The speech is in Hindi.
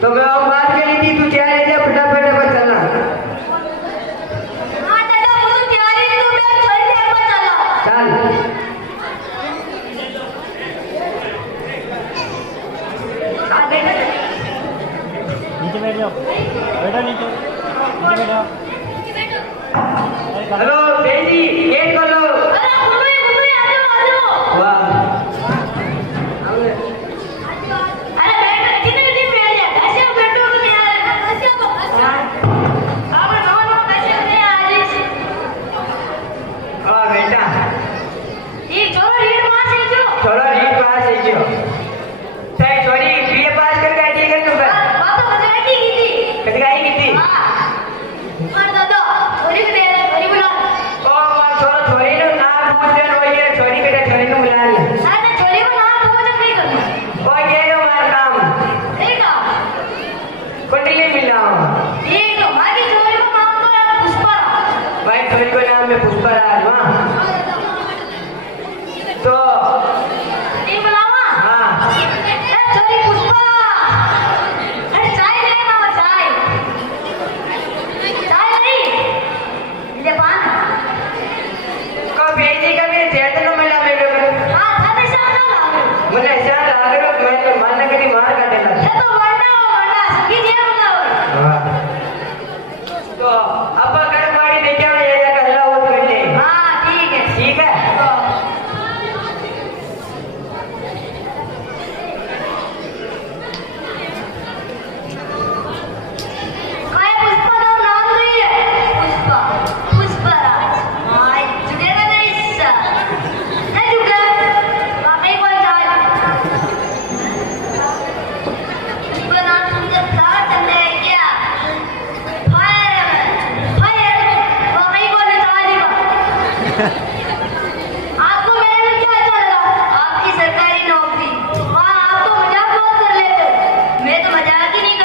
तो मैं और बात करी थी, तू तैयार है, फटाफट अब चलना। हाँ दादा वो तो तैयार है, तो मैं थोड़ी देर में चला। चल नीचे बैठ जाओ, बैठो नीचे बैठो। हेलो बेजी, गेट खोलो। अरे गुल्लू आ जाओ। वाह अरे बैठ कितने दिन पहले कैसे बैठो यार, कैसे आप नॉन कैसे नहीं आज। हाँ बेटा, ये चलो रीड पास है जो चलो रीड पास है क्यों? सही सॉरी, बीए पास कर गई थी तुम? बात तो बजाई की थी। कभी गई की थी? हां और दादा छोरी के दे छोरी बुला। ओ छोरो छोरी नो नाम पूछ दे, नो ये छोरी के छोरी नो बुला ले। सारे छोरी को नाम पूछ नहीं कर। ओ ये नो मार काम ठीक है कुंडली मिलाओ। ठीक है भाई, छोरी को नाम तो है पुष्पा। भाई छोरी को नाम है पुष्पराज। वहाँ तो नहीं बुलावा। हाँ ए छोरी पुष्पा, अरे चाय लेना, चाय चाय नहीं ले पान। को बेजी का मेरे जेठ नो मिला मेरे को। हाँ थाने से ना लागो। मुझे ऐसा लग रहा है मैं मानना कभी मार काटे ना। ये तो वरना सगी जे बुलाओ। तो अब अगर मारी देखा ये या कहला वो कर ले। हाँ ठीक है। ठीक है काय पुष्पा का नाम नहीं है पुष्पा, पुष्पराज। माय जुड़ेगा नहीं इससे, नहीं जुड़ा वाकई कोई जाए। पुष्पा नाम सुनकर क्या चलने है क्या? फायर वाकई को निकालेगा। आपको मेरे में क्या अच्छा लगा? आपकी सरकारी नौकरी। वाह आप तो मजाक बहुत कर लेते हो। मैं तो मजाक ही नहीं